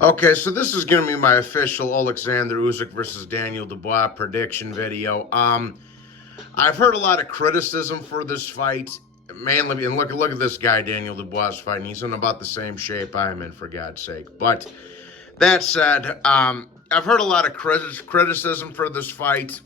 Okay, so this is going to be my official Oleksandr Usyk versus Daniel Dubois prediction video. I've heard a lot of criticism for this fight, mainly, and look at this guy, Daniel Dubois fighting. He's in about the same shape I'm in, for God's sake. But that said, I've heard a lot of criticism for this fight.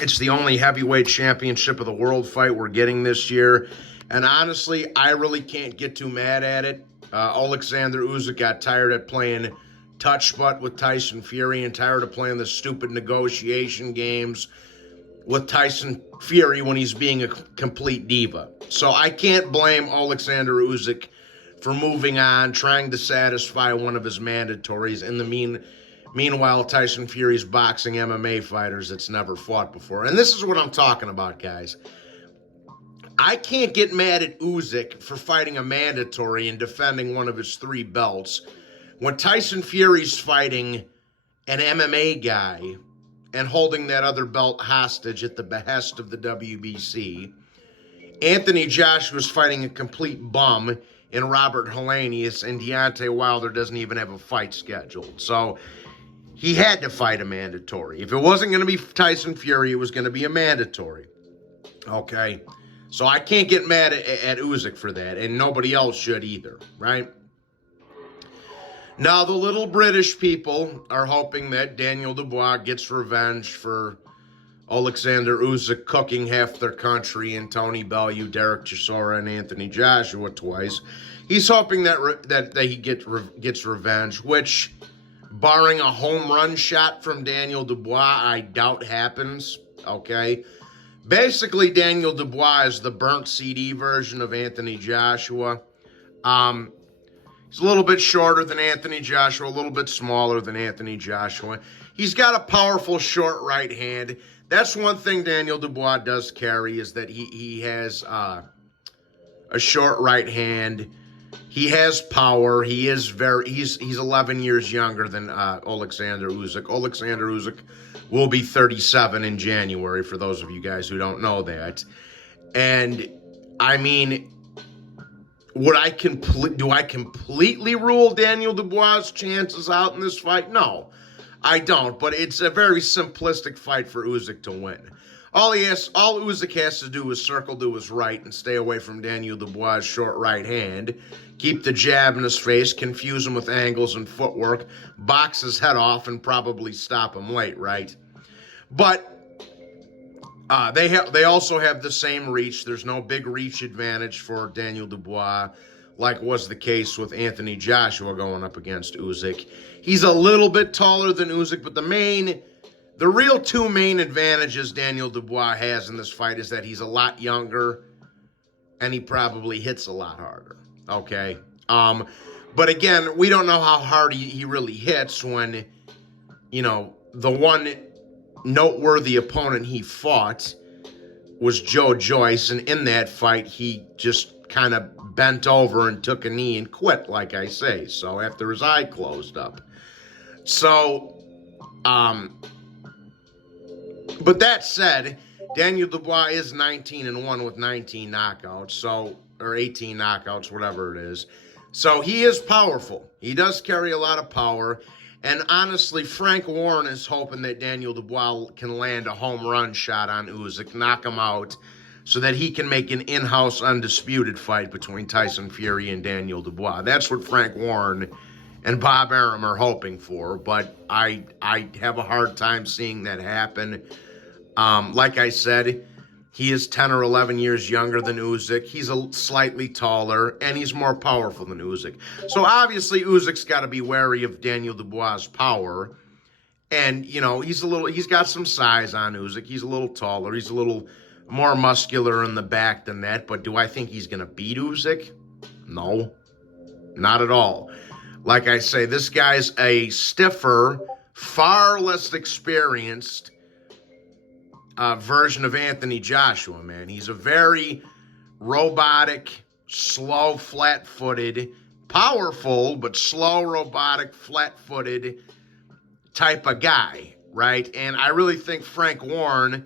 It's the only heavyweight championship of the world fight we're getting this year, and honestly, I really can't get too mad at it. Oleksandr Usyk got tired of playing touch butt with Tyson Fury and tired of playing the stupid negotiation games with Tyson Fury when he's being a complete diva. So I can't blame Oleksandr Usyk for moving on, trying to satisfy one of his mandatories. In the meanwhile, Tyson Fury's boxing MMA fighters that's never fought before. And this is what I'm talking about, guys. I can't get mad at Usyk for fighting a mandatory and defending one of his 3 belts when Tyson Fury's fighting an MMA guy and holding that other belt hostage at the behest of the WBC. Anthony Joshua's fighting a complete bum in Robert Helenius, and Deontay Wilder doesn't even have a fight scheduled. So he had to fight a mandatory. If it wasn't going to be Tyson Fury, it was going to be a mandatory. Okay? So I can't get mad at Usyk for that, and nobody else should either, right? Now, the little British people are hoping that Daniel Dubois gets revenge for Oleksandr Usyk cooking half their country and Tony Bellew, Derek Chisora, and Anthony Joshua twice. He's hoping that he gets revenge, which, barring a home run shot from Daniel Dubois, I doubt happens, okay? Basically, Daniel Dubois is the burnt CD version of Anthony Joshua. He's a little bit shorter than Anthony Joshua, a little bit smaller than Anthony Joshua. He's got a powerful short right hand. That's one thing Daniel Dubois does carry, is that he has a short right hand. He has power. He's 11 years younger than Oleksandr Usyk. Oleksandr Usyk will be 37 in January, for those of you guys who don't know that. And, I mean, do I completely rule Daniel Dubois' chances out in this fight? No, I don't. But it's a very simplistic fight for Usyk to win. All Usyk has to do is circle to his right and stay away from Daniel Dubois' short right hand, keep the jab in his face, confuse him with angles and footwork, box his head off, and probably stop him late, right? But they also have the same reach. There's no big reach advantage for Daniel Dubois, like was the case with Anthony Joshua going up against Usyk. He's a little bit taller than Usyk, but the real 2 main advantages Daniel Dubois has in this fight is that he's a lot younger and he probably hits a lot harder, okay? But again, we don't know how hard he really hits when, the one noteworthy opponent he fought was Joe Joyce, and in that fight, he just kind of bent over and took a knee and quit, like I say, so after his eye closed up. So, but that said, Daniel Dubois is 19-1 with 19 knockouts, or 18 knockouts, whatever it is. So he is powerful. He does carry a lot of power. And honestly, Frank Warren is hoping that Daniel Dubois can land a home run shot on Usyk, knock him out, so that he can make an in-house undisputed fight between Tyson Fury and Daniel Dubois. That's what Frank Warren and Bob Arum are hoping for, but I have a hard time seeing that happen. Like I said, he is 10 or 11 years younger than Usyk. He's slightly taller, and he's more powerful than Usyk. So obviously, Usyk's got to be wary of Daniel Dubois' power. And, he's got some size on Usyk. He's a little taller. He's a little more muscular in the back than that. But do I think he's going to beat Usyk? No, not at all. Like I say, this guy's a stiffer, far less experienced version of Anthony Joshua, man. He's a very robotic, slow, flat-footed, powerful, but slow, robotic, flat-footed type of guy, right? And I really think Frank Warren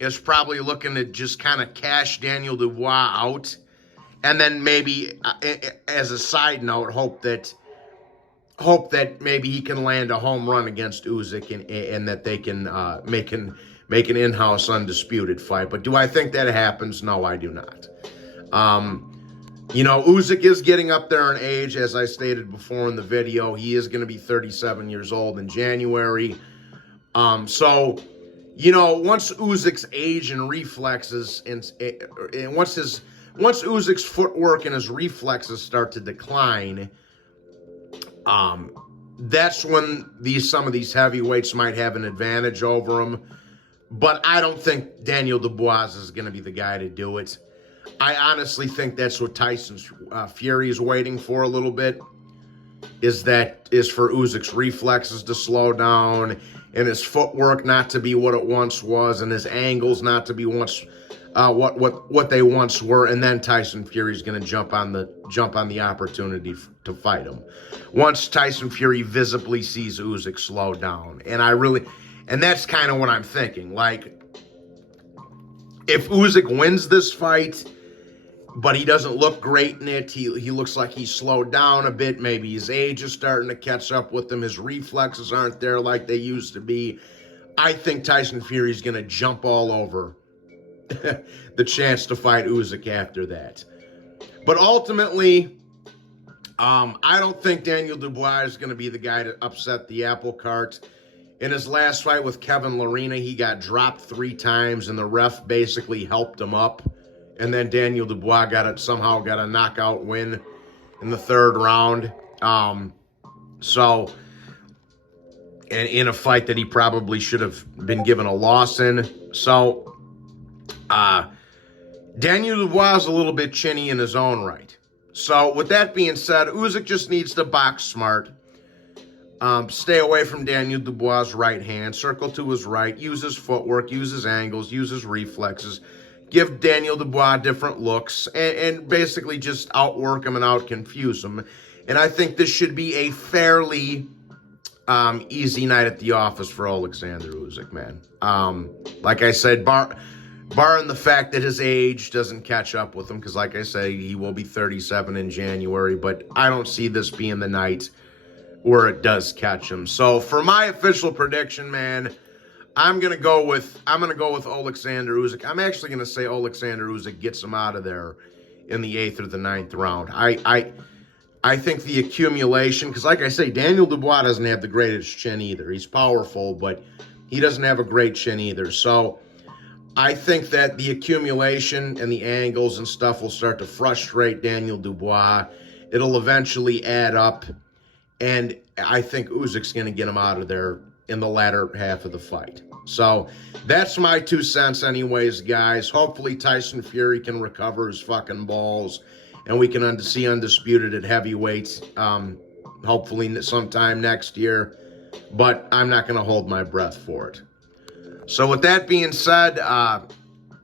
is probably looking to just kind of cash Daniel Dubois out And then maybe, as a side note, hope that maybe he can land a home run against Usyk and that they can make an in-house undisputed fight. But do I think that happens? No, I do not. Usyk is getting up there in age, as I stated before in the video. He is going to be 37 years old in January. So, once Usyk's age and reflexes and once Usyk's footwork and his reflexes start to decline, that's when some of these heavyweights might have an advantage over him. But I don't think Daniel Dubois is going to be the guy to do it. I honestly think that's what Tyson Fury is waiting for a little bit, is for Usyk's reflexes to slow down and his footwork not to be what it once was and his angles not to be what they once were, and then Tyson Fury's going to jump on the opportunity to fight him once Tyson Fury visibly sees Usyk slow down. And that's kind of what I'm thinking. Like, if Usyk wins this fight, but he doesn't look great in it, he looks like he's slowed down a bit. Maybe his age is starting to catch up with him. His reflexes aren't there like they used to be. I think Tyson Fury's going to jump all over the chance to fight Usyk after that. But ultimately, I don't think Daniel Dubois is going to be the guy to upset the apple cart. In his last fight with Kevin Lerena, he got dropped 3 times, and the ref basically helped him up. And then Daniel Dubois somehow got a knockout win in the 3rd round. And in a fight that he probably should have been given a loss in. So, Daniel Dubois is a little bit chinny in his own right. So, with that being said, Usyk just needs to box smart. Stay away from Daniel Dubois' right hand. Circle to his right. Use his footwork. Use his angles. Use his reflexes. Give Daniel Dubois different looks. And basically just outwork him and outconfuse him. And I think this should be a fairly easy night at the office for Oleksandr Usyk, man. Like I said, barring the fact that his age doesn't catch up with him, because like I say, he will be 37 in January, but I don't see this being the night where it does catch him. So for my official prediction, man, I'm gonna go with Oleksandr Usyk. I'm actually gonna say Oleksandr Usyk gets him out of there in the 8th or the 9th round. I think the accumulation, because like I say, Daniel Dubois doesn't have the greatest chin either. He's powerful, but he doesn't have a great chin either. So I think that the accumulation and the angles and stuff will start to frustrate Daniel Dubois. It'll eventually add up, and I think Usyk's going to get him out of there in the latter half of the fight. So that's my 2 cents anyways, guys. Hopefully Tyson Fury can recover his fucking balls, and we can see undisputed at heavyweights, hopefully sometime next year. But I'm not going to hold my breath for it. So with that being said,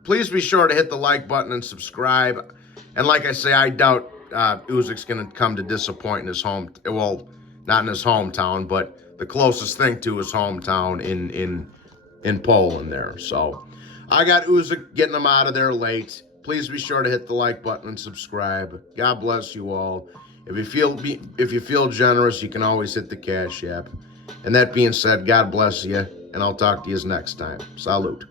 please be sure to hit the like button and subscribe. And like I say, I doubt Usyk's going to come to disappoint in his not in his hometown, but the closest thing to his hometown in Poland there. So I got Usyk getting him out of there late. Please be sure to hit the like button and subscribe. God bless you all. If you feel generous, you can always hit the Cash App. And that being said, God bless you, and I'll talk to you next time. Salute.